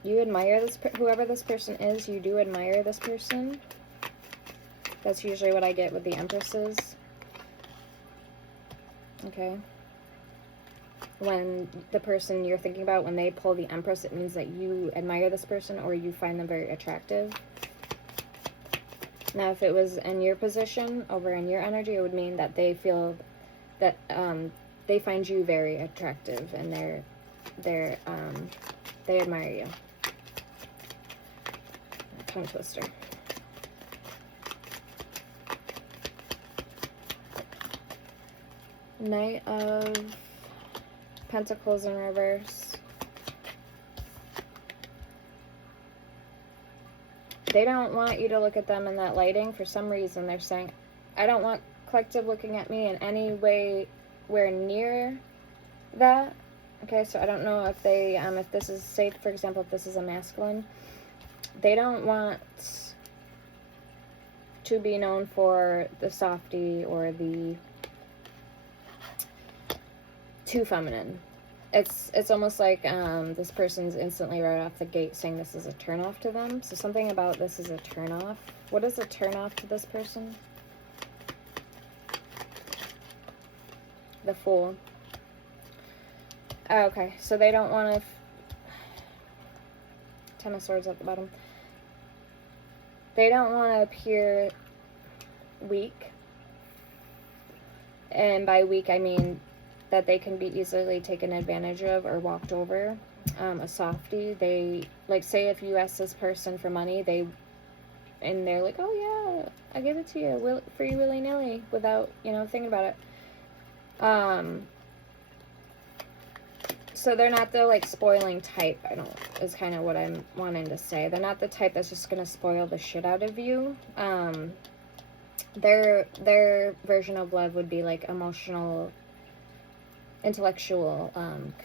You admire this, whoever this person is, you do admire this person. That's usually what I get with the Empresses. Okay. When the person you're thinking about, when they pull the Empress, it means that you admire this person or you find them very attractive. Now, if it was in your position, over in your energy, it would mean that they feel that they find you very attractive and they admire you. Tongue twister. Knight of Pentacles in reverse. They don't want you to look at them in that lighting. For some reason, they're saying, I don't want collective looking at me in any way where near that. Okay, so I don't know if they, if this is, say, for example, if this is a masculine, they don't want to be known for the softy or the too feminine. It's almost like this person's instantly right off the gate saying this is a turnoff to them. So something about this is a turnoff. What is a turnoff to this person? The Fool. Oh, okay, so they don't want to... Ten of Swords at the bottom. They don't want to appear weak. And by weak, I mean that they can be easily taken advantage of or walked over. A softie, they, like, say if you ask this person for money, and they're like, oh yeah, I give it to you, for you willy-nilly, without, you know, thinking about it. So they're not the, like, spoiling type, is kind of what I'm wanting to say. They're not the type that's just going to spoil the shit out of you. Their version of love would be, like, emotional, intellectual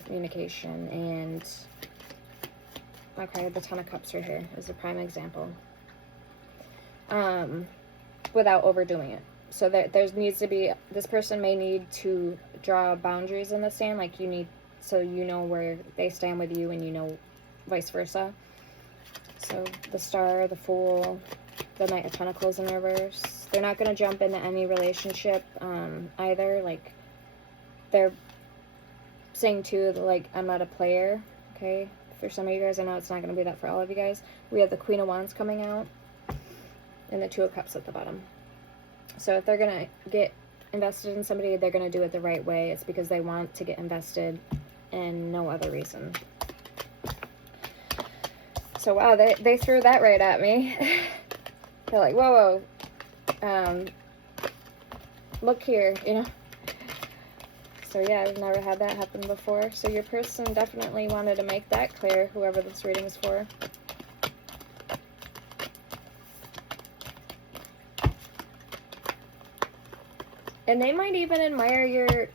communication, and okay, the Ten of Cups right here is a prime example. Without overdoing it. So there needs to be, this person may need to draw boundaries in the sand, like you need, so you know where they stand with you and you know vice versa. So the Star, the Fool, the Knight of Pentacles in reverse. They're not going to jump into any relationship either. Like, they're saying too, like, I'm not a player. Okay, for some of you guys, I know it's not going to be that for all of you guys. We have the Queen of Wands coming out and the Two of Cups at the bottom. So if they're going to get invested in somebody, they're going to do it the right way. It's because they want to get invested and no other reason. So wow, they threw that right at me. They're like, whoa. look here, you know. So yeah, I've never had that happen before. So your person definitely wanted to make that clear, whoever this reading is for. And they might even admire your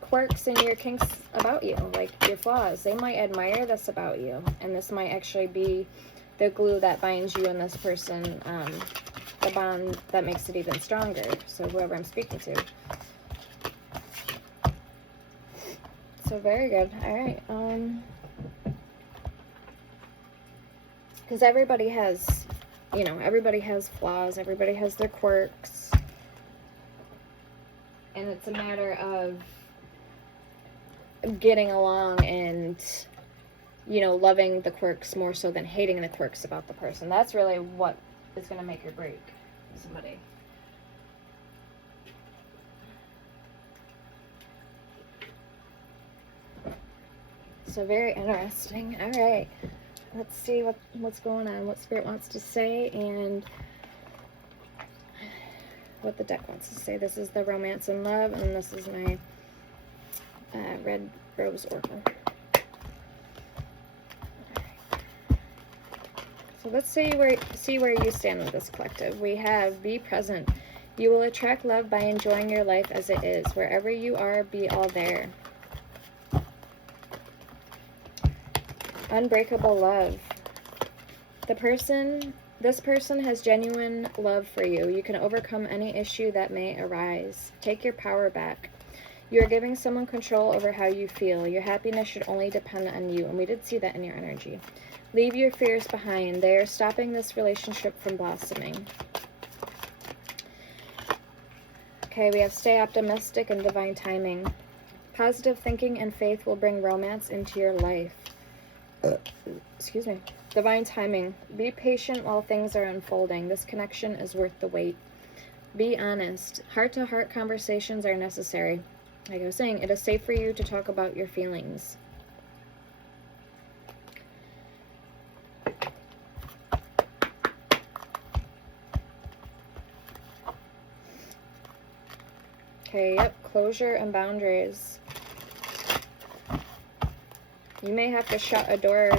quirks and your kinks about you, like your flaws. They might admire this about you. And this might actually be the glue that binds you and this person, the bond that makes it even stronger. So whoever I'm speaking to. So very good. All right. Because everybody has, you know, everybody has flaws. Everybody has their quirks. And it's a matter of getting along and, you know, loving the quirks more so than hating the quirks about the person. That's really what is going to make or break somebody. So very interesting. All right. Let's see what's going on, what Spirit wants to say, and what the deck wants to say. This is the Romance and Love, and this is my Red Rose Oracle. So let's see where you stand with this collective. We have be present. You will attract love by enjoying your life as it is. Wherever you are, be all there. Unbreakable love. This person has genuine love for you. You can overcome any issue that may arise. Take your power back. You are giving someone control over how you feel. Your happiness should only depend on you. And we did see that in your energy. Leave your fears behind. They are stopping this relationship from blossoming. Okay, we have stay optimistic and divine timing. Positive thinking and faith will bring romance into your life. Excuse me. Divine timing. Be patient while things are unfolding. This connection is worth the wait. Be honest. Heart-to-heart conversations are necessary. Like I was saying, it is safe for you to talk about your feelings. Okay, yep, closure and boundaries. You may have to shut a door,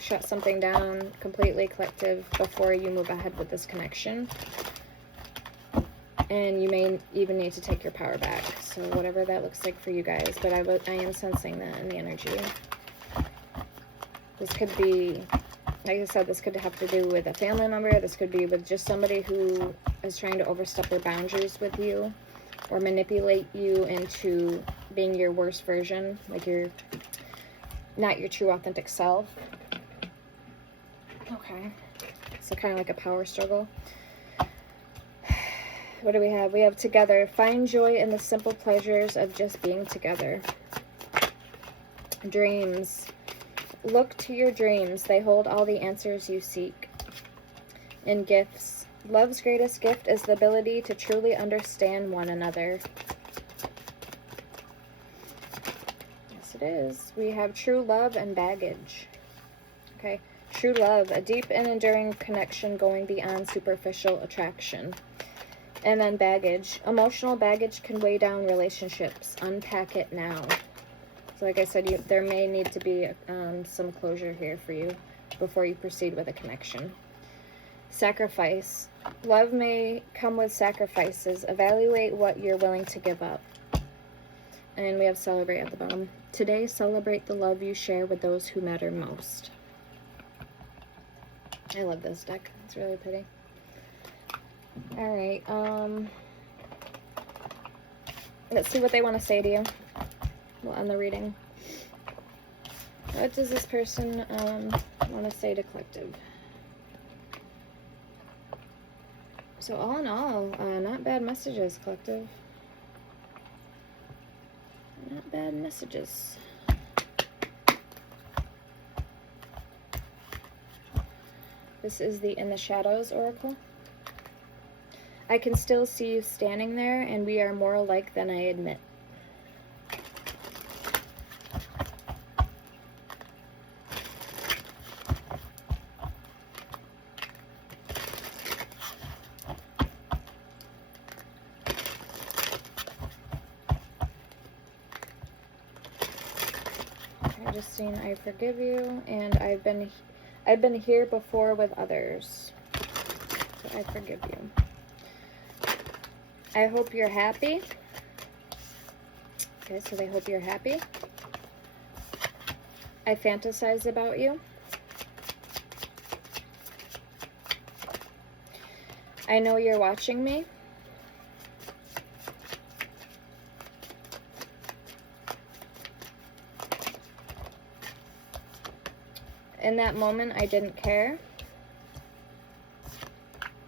shut something down completely, collective, before you move ahead with this connection. And you may even need to take your power back. So whatever that looks like for you guys. But I am sensing that in the energy. This could be, like I said, this could have to do with a family member. This could be with just somebody who is trying to overstep their boundaries with you. Or manipulate you into being your worst version. Like you're not your true authentic self. Okay. So kind of like a power struggle. What do we have? We have together. Find joy in the simple pleasures of just being together. Dreams. Look to your dreams. They hold all the answers you seek. And gifts. Love's greatest gift is the ability to truly understand one another. Yes, it is. We have true love and baggage. Okay. True love. A deep and enduring connection going beyond superficial attraction. And then baggage. Emotional baggage can weigh down relationships. Unpack it now. So like I said, there may need to be some closure here for you before you proceed with a connection. Sacrifice. Love may come with sacrifices. Evaluate what you're willing to give up. And we have celebrate at the bottom. Today, celebrate the love you share with those who matter most. I love this deck. It's really pretty. All right. Let's see what they want to say to you. We'll end the reading. What does this person want to say to collective? So all in all, not bad messages, collective. Not bad messages. This is the In the Shadows Oracle. I can still see you standing there, and we are more alike than I admit. Augustine, I forgive you, and I've been here before with others. So I forgive you. I hope you're happy. Okay, so they hope you're happy. I fantasize about you. I know you're watching me. In that moment, I didn't care.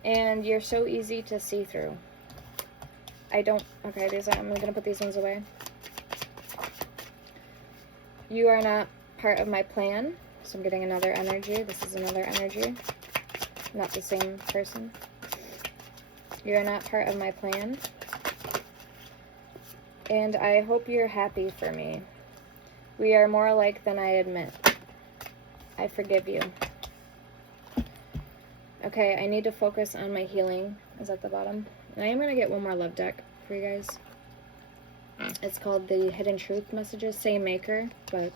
And you're so easy to see through. I don't, okay, I'm going to put these ones away. You are not part of my plan. So I'm getting another energy. This is another energy. Not the same person. You are not part of my plan. And I hope you're happy for me. We are more alike than I admit. I forgive you. Okay, I need to focus on my healing. Is at the bottom. And I am going to get one more love deck for you guys. It's called the Hidden Truth Messages. Same maker, but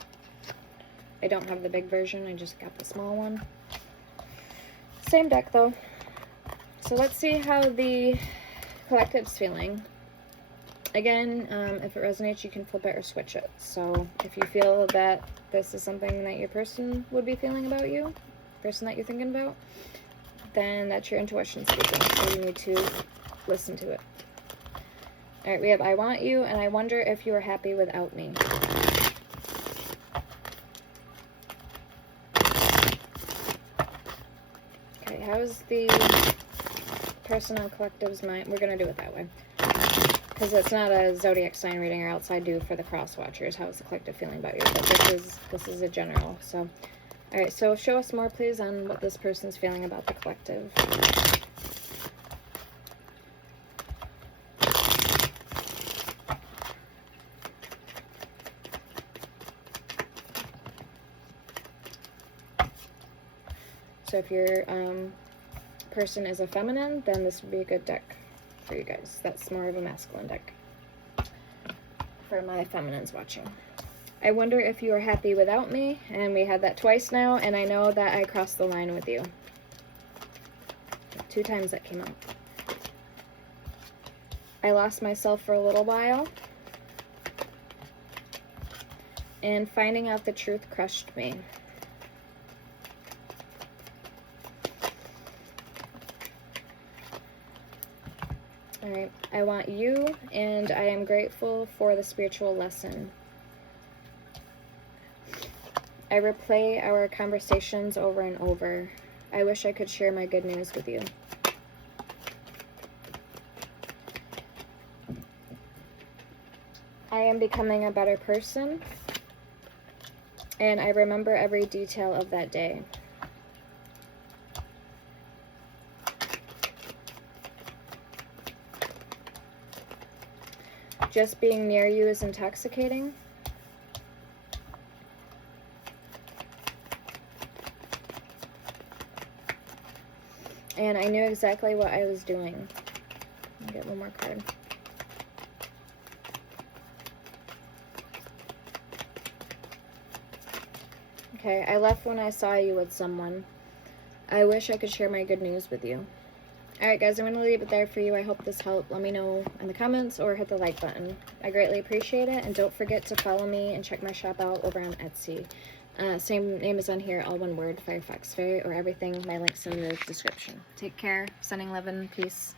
I don't have the big version. I just got the small one. Same deck, though. So let's see how the collective's feeling. Again, if it resonates, you can flip it or switch it. So if you feel that this is something that your person would be feeling about you, person that you're thinking about, then that's your intuition speaking. So you need to listen to it. All right, we have I want you, and I wonder if you are happy without me. Okay, how is the person on collective's mind? We're going to do it that way. Because it's not a zodiac sign reading or else I do for the cross watchers. How is the collective feeling about you? But this is a general. So, all right. So show us more, please, on what this person's feeling about the collective. So if your person is a feminine, then this would be a good deck for you guys. That's more of a masculine deck for my feminines watching. I wonder if you are happy without me, and we had that twice now, and I know that I crossed the line with you. 2 times that came out. I lost myself for a little while, and finding out the truth crushed me. Alright, I want you, and I am grateful for the spiritual lesson. I replay our conversations over and over. I wish I could share my good news with you. I am becoming a better person, and I remember every detail of that day. Just being near you is intoxicating. And I knew exactly what I was doing. I'll get one more card. Okay, I left when I saw you with someone. I wish I could share my good news with you. Alright guys, I'm going to leave it there for you. I hope this helped. Let me know in the comments or hit the like button. I greatly appreciate it. And don't forget to follow me and check my shop out over on Etsy. Same name is on here, all one word, Firefox Fairy, or everything. My link's in the description. Take care. Sending love and peace.